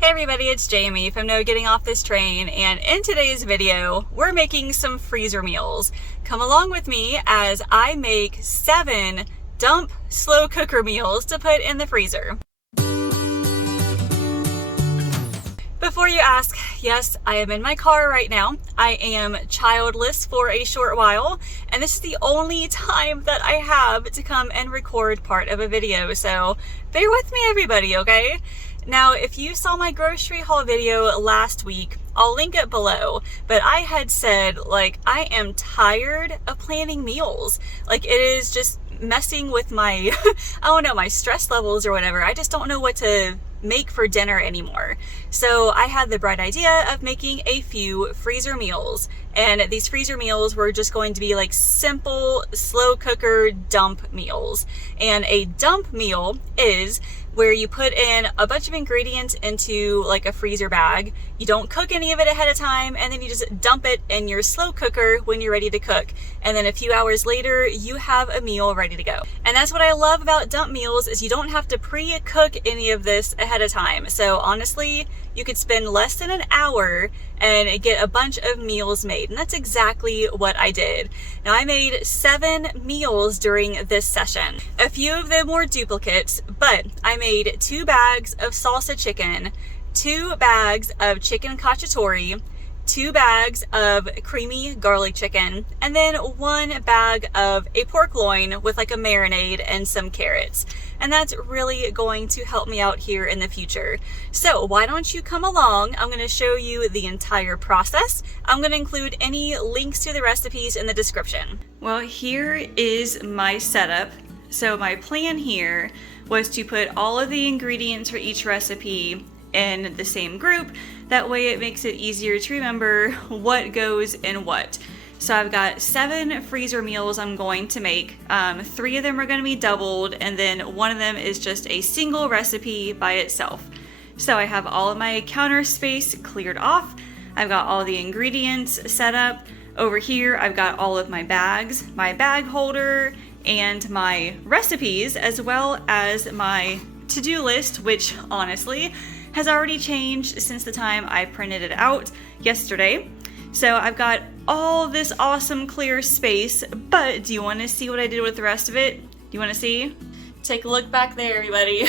Hey everybody, it's Jamie from No Getting Off This Train, and in today's video, we're making some freezer meals. Come along with me as I make 7 dump slow cooker meals to put in the freezer. Before you ask, yes, I am in my car right now. I am childless for a short while, and this is the only time that I have to come and record part of a video, so bear with me everybody, okay? Now, if you saw my grocery haul video last week, I'll link it below, but I had said, I am tired of planning meals. It is just messing with my, my stress levels or whatever. I just don't know what to make for dinner anymore. So I had the bright idea of making a few freezer meals. And these freezer meals were just going to be simple, slow cooker dump meals. And a dump meal is where you put in a bunch of ingredients into a freezer bag. You don't cook any of it ahead of time, and then you just dump it in your slow cooker when you're ready to cook. And then a few hours later, you have a meal ready to go. And that's what I love about dump meals is you don't have to pre-cook any of this ahead of time. So honestly, you could spend less than an hour and get a bunch of meals made. And that's exactly what I did. Now I made 7 meals during this session. A few of them were duplicates, but I made 2 bags of salsa chicken, 2 bags of chicken cacciatore, 2 bags of creamy garlic chicken, and then 1 bag of a pork loin with a marinade and some carrots. And that's really going to help me out here in the future. So why don't you come along? I'm going to show you the entire process. I'm going to include any links to the recipes in the description. Well, here is my setup. So my plan here was to put all of the ingredients for each recipe in the same group. That way it makes it easier to remember what goes in what. So I've got 7 freezer meals I'm going to make. 3 of them are going to be doubled, and then 1 of them is just a single recipe by itself. So I have all of my counter space cleared off. I've got all the ingredients set up. Over here I've got all of my bags, my bag holder, and my recipes, as well as my to-do list, which honestly has already changed since the time I printed it out yesterday. So I've got all this awesome clear space, but do you want to see what I did with the rest of it? Do you want to see? Take a look back there, everybody.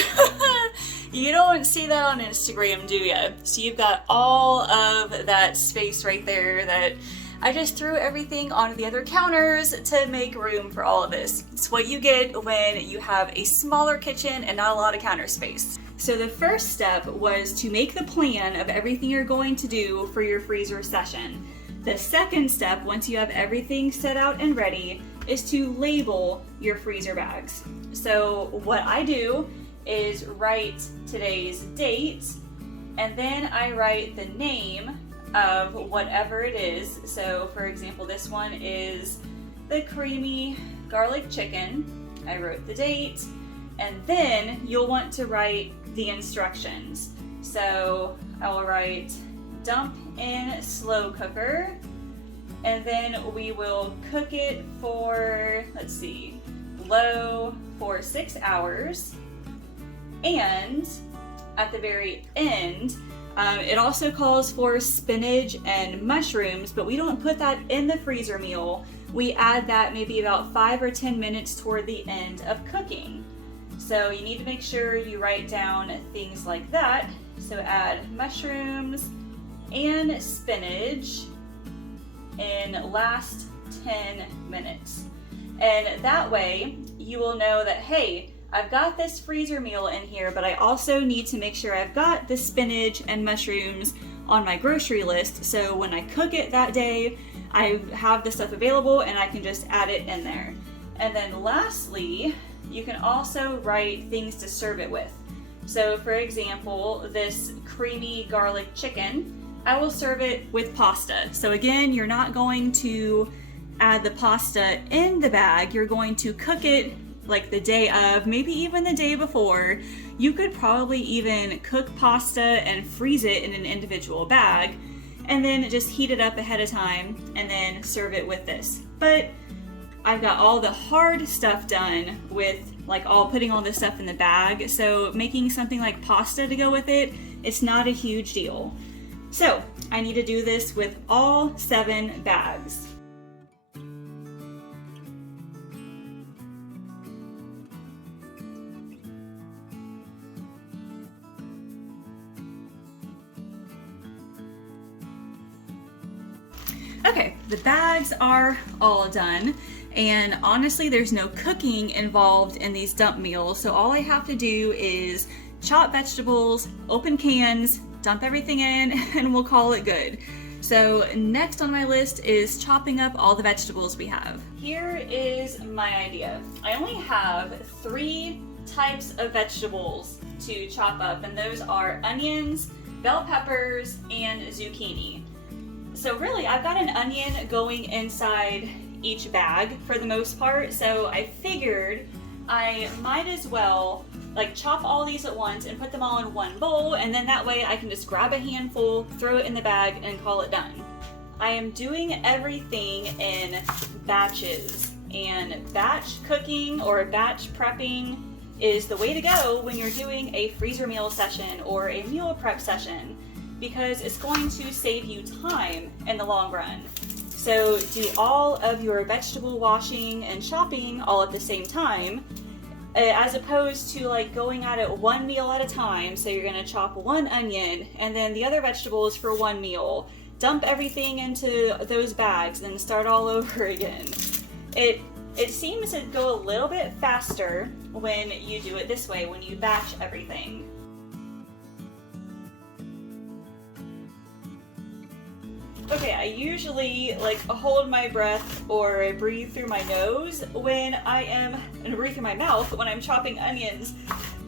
You don't see that on Instagram, do ya? So you've got all of that space right there that I just threw everything onto the other counters to make room for all of this. It's what you get when you have a smaller kitchen and not a lot of counter space. So the first step was to make the plan of everything you're going to do for your freezer session. The second step, once you have everything set out and ready, is to label your freezer bags. So what I do is write today's date, and then I write the name of whatever it is. So for example, this one is the creamy garlic chicken. I wrote the date, and then you'll want to write the instructions. So I will write dump in slow cooker, and then we will cook it for, low for 6 hours. And at the very end, it also calls for spinach and mushrooms, but we don't put that in the freezer meal. We add that maybe about 5 or 10 minutes toward the end of cooking. So you need to make sure you write down things like that. So add mushrooms and spinach in last 10 minutes. And that way you will know that, hey, I've got this freezer meal in here, but I also need to make sure I've got the spinach and mushrooms on my grocery list. So when I cook it that day, I have the stuff available and I can just add it in there. And then lastly, you can also write things to serve it with. So for example, this creamy garlic chicken, I will serve it with pasta. So again, you're not going to add the pasta in the bag. You're going to cook it the day of, maybe even the day before. You could probably even cook pasta and freeze it in an individual bag, and then just heat it up ahead of time and then serve it with this. But I've got all the hard stuff done with putting all this stuff in the bag. So making something like pasta to go with it It's not a huge deal. So I need to do this with all 7 bags. Okay, the bags are all done, and honestly there's no cooking involved in these dump meals, so all I have to do is chop vegetables, open cans, dump everything in, and we'll call it good. So next on my list is chopping up all the vegetables we have. Here is my idea. I only have 3 types of vegetables to chop up, and those are onions, bell peppers, and zucchini. So really, I've got an onion going inside each bag for the most part, so I figured I might as well like chop all these at once and put them all in one bowl, and then that way I can just grab a handful, throw it in the bag, and call it done. I am doing everything in batches, and batch cooking or batch prepping is the way to go when you're doing a freezer meal session or a meal prep session, because it's going to save you time in the long run. So do all of your vegetable washing and chopping all at the same time, as opposed to like going at it one meal at a time. So you're gonna chop one onion and then the other vegetables for one meal, dump everything into those bags, and then start all over again. It seems to go a little bit faster when you do it this way, when you batch everything. Okay, I usually like hold my breath or breathe through my nose when and breathe through my mouth when I'm chopping onions,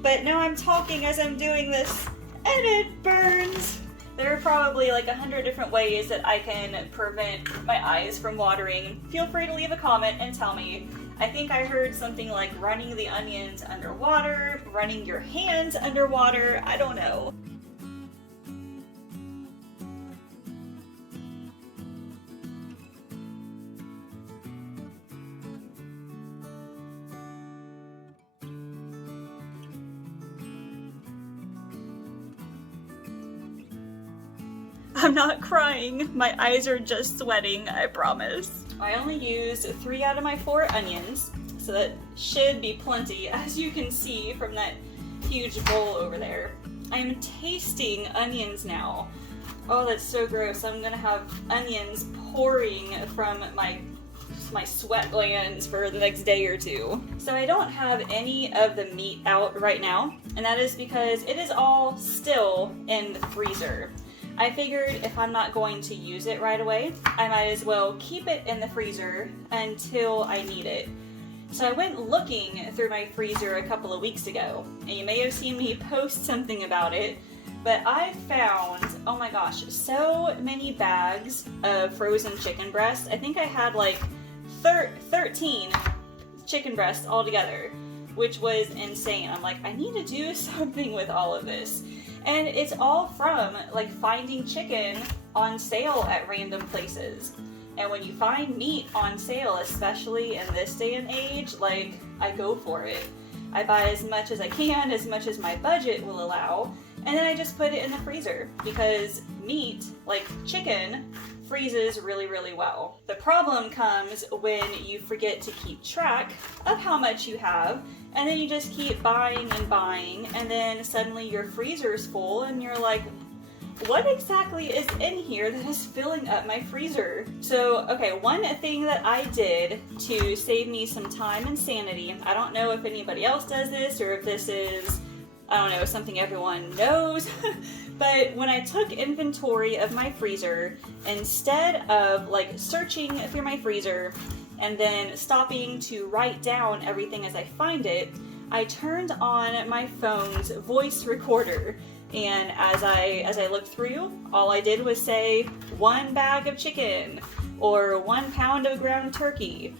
but now I'm talking as I'm doing this and it burns. There are probably like 100 different ways that I can prevent my eyes from watering. Feel free to leave a comment and tell me. I think I heard something like running the onions underwater, running your hands underwater, I don't know. I'm not crying, my eyes are just sweating, I promise. I only used 3 out of my 4 onions, so that should be plenty, as you can see from that huge bowl over there. I am tasting onions now. Oh, that's so gross. I'm gonna have onions pouring from my sweat glands for the next day or 2. So I don't have any of the meat out right now, and that is because it is all still in the freezer. I figured if I'm not going to use it right away, I might as well keep it in the freezer until I need it. So I went looking through my freezer a couple of weeks ago, and you may have seen me post something about it, but I found, oh my gosh, so many bags of frozen chicken breasts. I think I had like 13 chicken breasts altogether, which was insane. I'm like, I need to do something with all of this. And it's all from like finding chicken on sale at random places. And when you find meat on sale, especially in this day and age, like I go for it. I buy as much as I can, as much as my budget will allow, and then I just put it in the freezer because meat, like chicken, freezes really, really well. The problem comes when you forget to keep track of how much you have, and then you just keep buying and buying, and then suddenly your freezer's full and you're like, what exactly is in here that is filling up my freezer? So, okay, one thing that I did to save me some time and sanity, I don't know if anybody else does this or if this is, I don't know, something everyone knows, but when I took inventory of my freezer, instead of like searching through my freezer and then stopping to write down everything as I find it, I turned on my phone's voice recorder. And as I looked through, all I did was say 1 bag of chicken or 1 pound of ground turkey.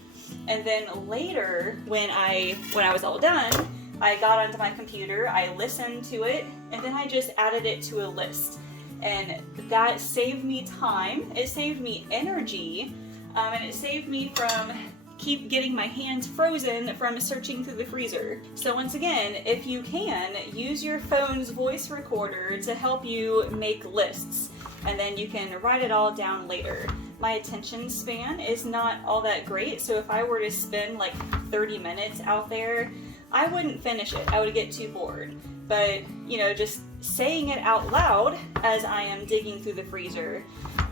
And then later, when I was all done, I got onto my computer, I listened to it, and then I just added it to a list. And that saved me time, it saved me energy, and it saved me from keep getting my hands frozen from searching through the freezer. So once again, if you can, use your phone's voice recorder to help you make lists, and then you can write it all down later. My attention span is not all that great, so if I were to spend like 30 minutes out there, I wouldn't finish it. I would get too bored. But, you know, just saying it out loud as I am digging through the freezer,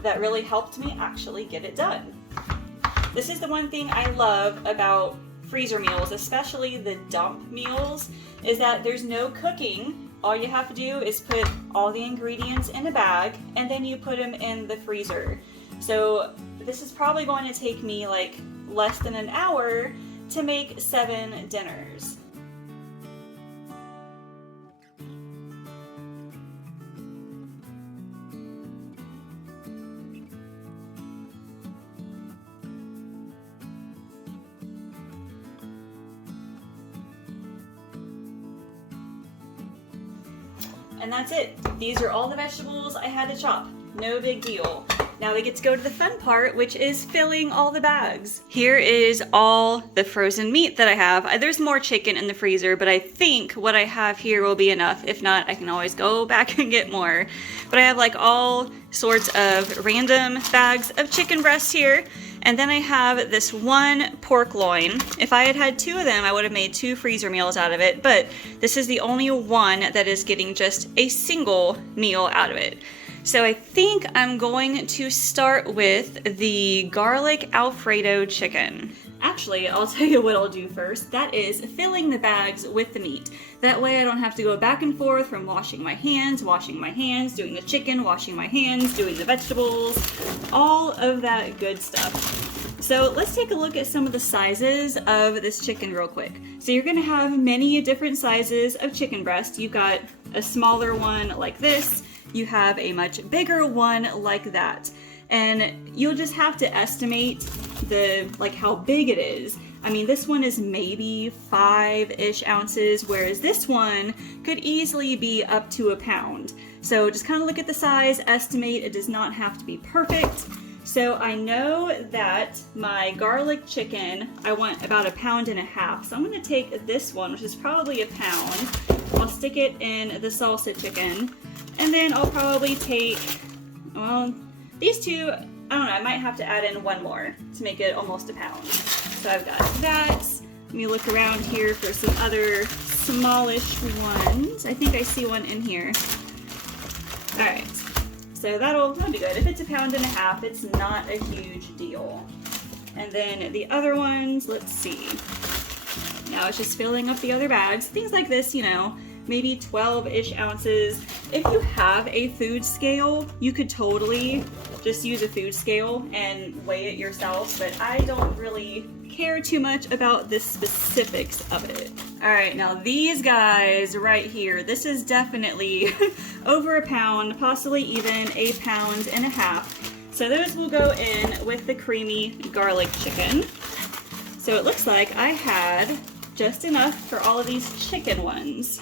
that really helped me actually get it done. This is the one thing I love about freezer meals, especially the dump meals, is that there's no cooking. All you have to do is put all the ingredients in a bag and then you put them in the freezer. So this is probably going to take me like less than an hour to make 7 dinners. And that's it. These are all the vegetables I had to chop. No big deal. Now we get to go to the fun part, which is filling all the bags. Here is all the frozen meat that I have. There's more chicken in the freezer, but I think what I have here will be enough. If not, I can always go back and get more. But I have like all sorts of random bags of chicken breasts here. And then I have this one pork loin. If I had had 2 of them, I would have made 2 freezer meals out of it, but this is the only one that is getting just a single meal out of it. So I think I'm going to start with the garlic Alfredo chicken. Actually, I'll tell you what I'll do first. That is filling the bags with the meat. That way I don't have to go back and forth from washing my hands, doing the chicken, washing my hands, doing the vegetables, all of that good stuff. So let's take a look at some of the sizes of this chicken real quick. So you're gonna have many different sizes of chicken breast. You've got a smaller one like this. You have a much bigger one like that. And you'll just have to estimate how big it is. I mean, this one is maybe 5-ish ounces, whereas this one could easily be up to a pound. So just kind of look at the size, estimate. It does not have to be perfect. So I know that my garlic chicken, I want about 1.5 pounds. So I'm gonna take this one, which is probably 1 pound. I'll stick it in the salsa chicken. And then I'll probably take, well, these 2, I don't know, I might have to add in 1 more to make it almost 1 pound. So I've got that. Let me look around here for some other smallish ones. I think I see one in here. All right, so that'll be good. If it's 1.5 pounds, it's not a huge deal. And then the other ones, let's see. Now it's just filling up the other bags. Things like this, you know, maybe 12-ish ounces. If you have a food scale, you could totally just use a food scale and weigh it yourself, but I don't really care too much about the specifics of it. All right, now these guys right here, this is definitely over 1 pound, possibly even 1.5 pounds. So those will go in with the creamy garlic chicken. So it looks like I had just enough for all of these chicken ones.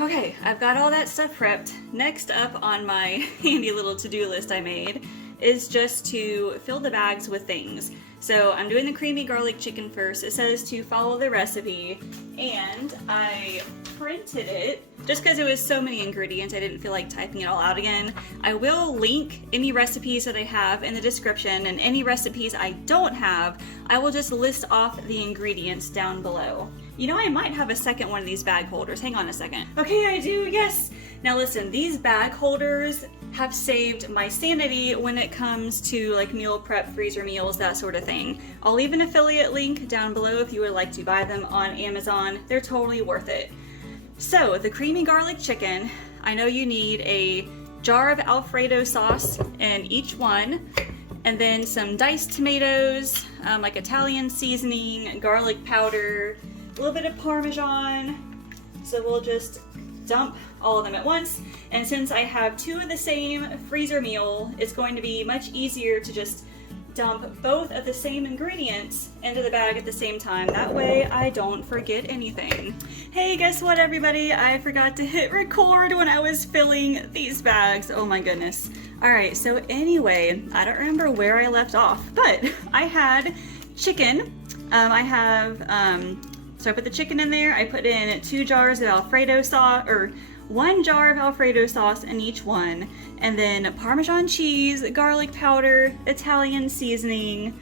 Okay, I've got all that stuff prepped. Next up on my handy little to-do list I made is just to fill the bags with things. So I'm doing the creamy garlic chicken first. It says to follow the recipe, and I printed it just because it was so many ingredients. I didn't feel like typing it all out again. I will link any recipes that I have in the description, and any recipes I don't have, I will just list off the ingredients down below. You know, I might have a second one of these bag holders. Hang on a second. Okay, I do, yes. Now listen, these bag holders have saved my sanity when it comes to like meal prep, freezer meals, that sort of thing. I'll leave an affiliate link down below if you would like to buy them on Amazon. They're totally worth it. So the creamy garlic chicken, I know you need a jar of Alfredo sauce in each one, and then some diced tomatoes, like Italian seasoning, garlic powder, a little bit of Parmesan. So we'll just dump all of them at once. And since I have 2 of the same freezer meal, it's going to be much easier to just dump both of the same ingredients into the bag at the same time. That way I don't forget anything. Hey, guess what everybody? I forgot to hit record when I was filling these bags. Oh my goodness. All right, so anyway, I don't remember where I left off, but I had chicken. So I put the chicken in there. I put in 2 jars of Alfredo sauce, or 1 jar of Alfredo sauce in each one, and then Parmesan cheese, garlic powder, Italian seasoning,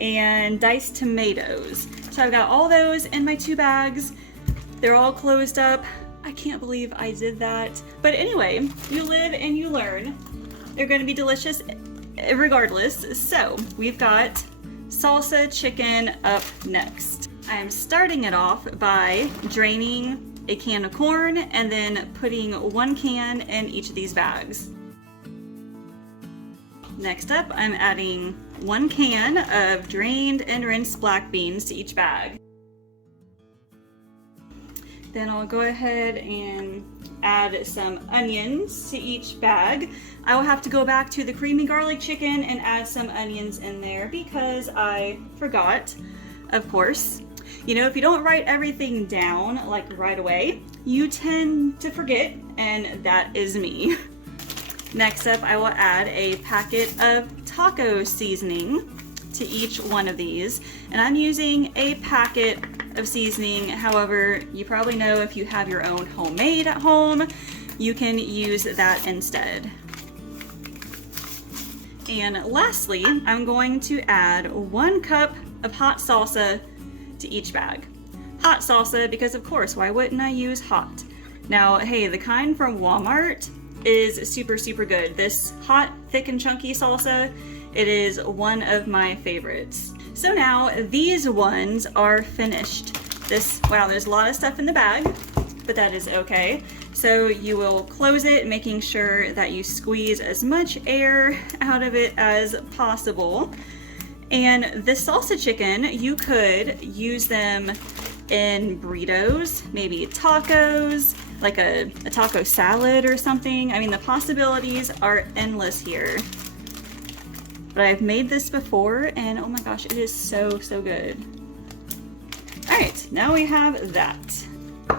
and diced tomatoes. So I've got all those in my 2 bags. They're all closed up. I can't believe I did that. But anyway, you live and you learn. They're gonna be delicious regardless. So we've got salsa chicken up next. I'm starting it off by draining a can of corn and then putting 1 can in each of these bags. Next up, I'm adding 1 can of drained and rinsed black beans to each bag. Then I'll go ahead and add some onions to each bag. I will have to go back to the creamy garlic chicken and add some onions in there because I forgot, of course. You know, if you don't write everything down like right away, you tend to forget, and that is me. Next up, I will add a packet of taco seasoning to each one of these. And I'm using a packet of seasoning. However, you probably know if you have your own homemade at home, you can use that instead. And lastly, I'm going to add 1 cup of hot salsa to each bag. Hot salsa because of course, why wouldn't I use hot? Now, hey, the kind from Walmart is super, super good. This hot, thick and chunky salsa, it is one of my favorites. So now these ones are finished. Wow, there's a lot of stuff in the bag, but that is okay. So you will close it, making sure that you squeeze as much air out of it as possible. And the salsa chicken, you could use them in burritos, maybe tacos, like a taco salad or something. I mean, the possibilities are endless here. But I've made this before and oh my gosh, it is so, so good. All right, now we have that.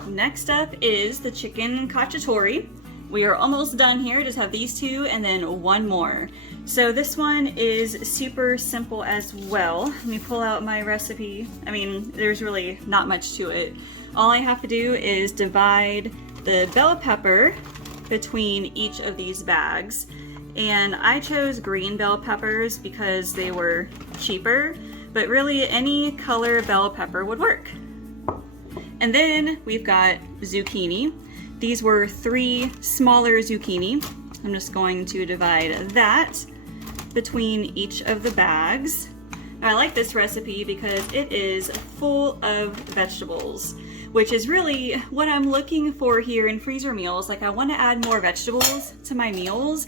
Next up is the chicken cacciatore. We are almost done here, just have these 2 and then 1 more. So this one is super simple as well. Let me pull out my recipe. I mean, there's really not much to it. All I have to do is divide the bell pepper between each of these bags. And I chose green bell peppers because they were cheaper, but really any color bell pepper would work. And then we've got zucchini. These were 3 smaller zucchini. I'm just going to divide that between each of the bags. Now, I like this recipe because it is full of vegetables, which is really what I'm looking for here in freezer meals. Like, I want to add more vegetables to my meals,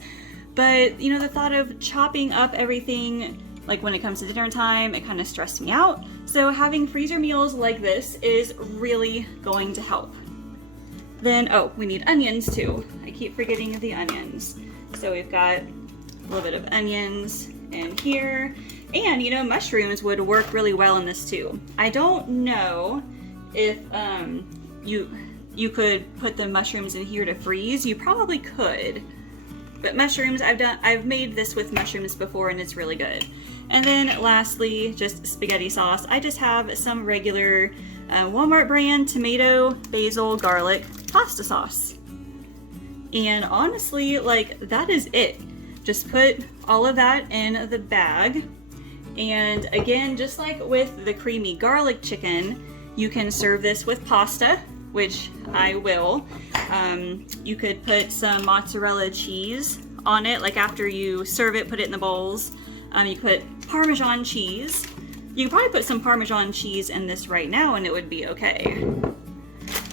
but you know, the thought of chopping up everything, like when it comes to dinner time, it kind of stressed me out. So having freezer meals like this is really going to help. Then, oh, we need onions too. I keep forgetting the onions. So we've got a little bit of onions in here. And you know, mushrooms would work really well in this too. I don't know if you could put the mushrooms in here to freeze. You probably could. But mushrooms, I've made this with mushrooms before and it's really good. And then lastly, just spaghetti sauce. I just have some regular Walmart brand tomato, basil, garlic pasta sauce. And honestly, like, that is it. Just put all of that in the bag. And again, just like with the creamy garlic chicken, you can serve this with pasta, which I will. You could put some mozzarella cheese on it, like after you serve it, put it in the bowls. You put Parmesan cheese. You could probably put some Parmesan cheese in this right now and it would be okay.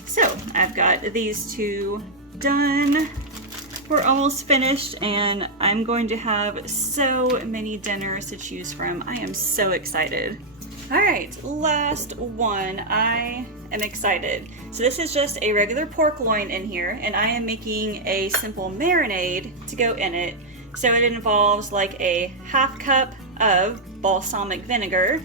So I've got these 2 done. We're almost finished and I'm going to have so many dinners to choose from. I am so excited. All right, last one. I am excited. So this is just a regular pork loin in here, and I am making a simple marinade to go in it. So it involves like a 1/2 cup of balsamic vinegar,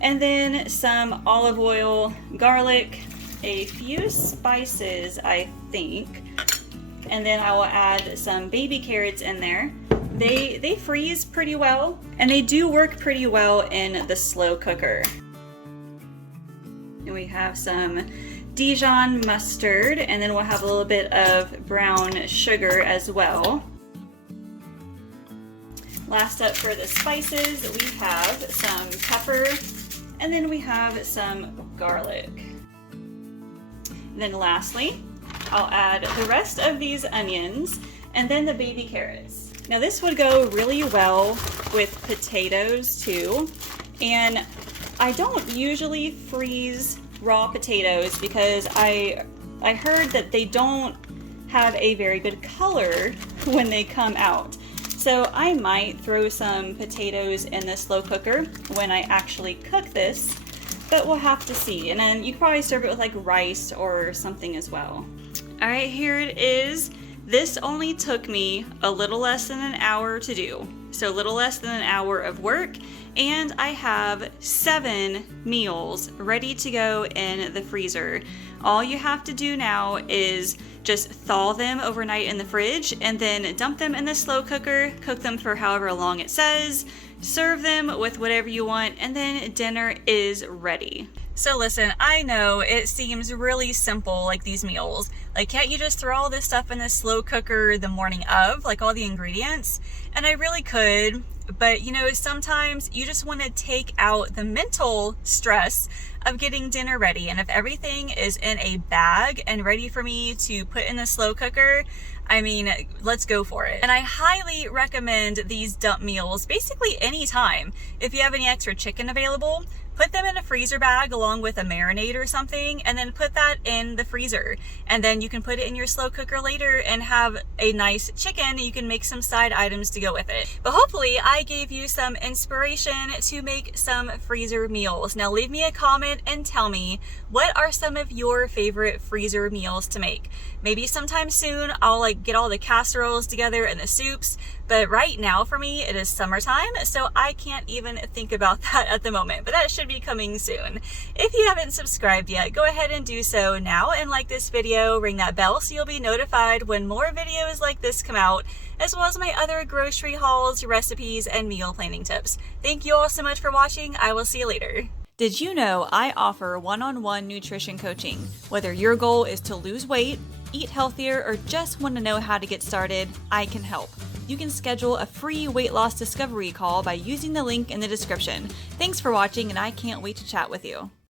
and then some olive oil, garlic, a few spices, I think, and then I will add some baby carrots in there. They freeze pretty well, and they do work pretty well in the slow cooker. And we have some Dijon mustard, and then we'll have a little bit of brown sugar as well. Last up for the spices, we have some pepper, and then we have some garlic. And then lastly, I'll add the rest of these onions and then the baby carrots. Now this would go really well with potatoes too, and I don't usually freeze raw potatoes because I heard that they don't have a very good color when they come out. So I might throw some potatoes in the slow cooker when I actually cook this, but we'll have to see. And then you can probably serve it with like rice or something as well. All right, here it is. This only took me a little less than an hour to do. So a little less than an hour of work, and I have 7 meals ready to go in the freezer. All you have to do now is just thaw them overnight in the fridge and then dump them in the slow cooker, cook them for however long it says, serve them with whatever you want, and then dinner is ready. So listen, I know it seems really simple, like these meals. Like, can't you just throw all this stuff in the slow cooker the morning of, like all the ingredients? And I really could, but you know, sometimes you just want to take out the mental stress of getting dinner ready. And if everything is in a bag and ready for me to put in the slow cooker, I mean, let's go for it. And I highly recommend these dump meals basically anytime. If you have any extra chicken available, put them in a freezer bag along with a marinade or something, and then put that in the freezer. And then you can put it in your slow cooker later and have a nice chicken. You can make some side items to go with it. But hopefully I gave you some inspiration to make some freezer meals. Now leave me a comment and tell me, what are some of your favorite freezer meals to make? Maybe sometime soon I'll like get all the casseroles together and the soups, but right now for me it is summertime, so I can't even think about that at the moment, but that should be coming soon. If you haven't subscribed yet, go ahead and do so now and like this video, ring that bell so you'll be notified when more videos like this come out, as well as my other grocery hauls, recipes, and meal planning tips. Thank you all so much for watching. I will see you later. Did you know I offer one-on-one nutrition coaching? Whether your goal is to lose weight, eat healthier, or just want to know how to get started, I can help. You can schedule a free weight loss discovery call by using the link in the description. Thanks for watching, and I can't wait to chat with you.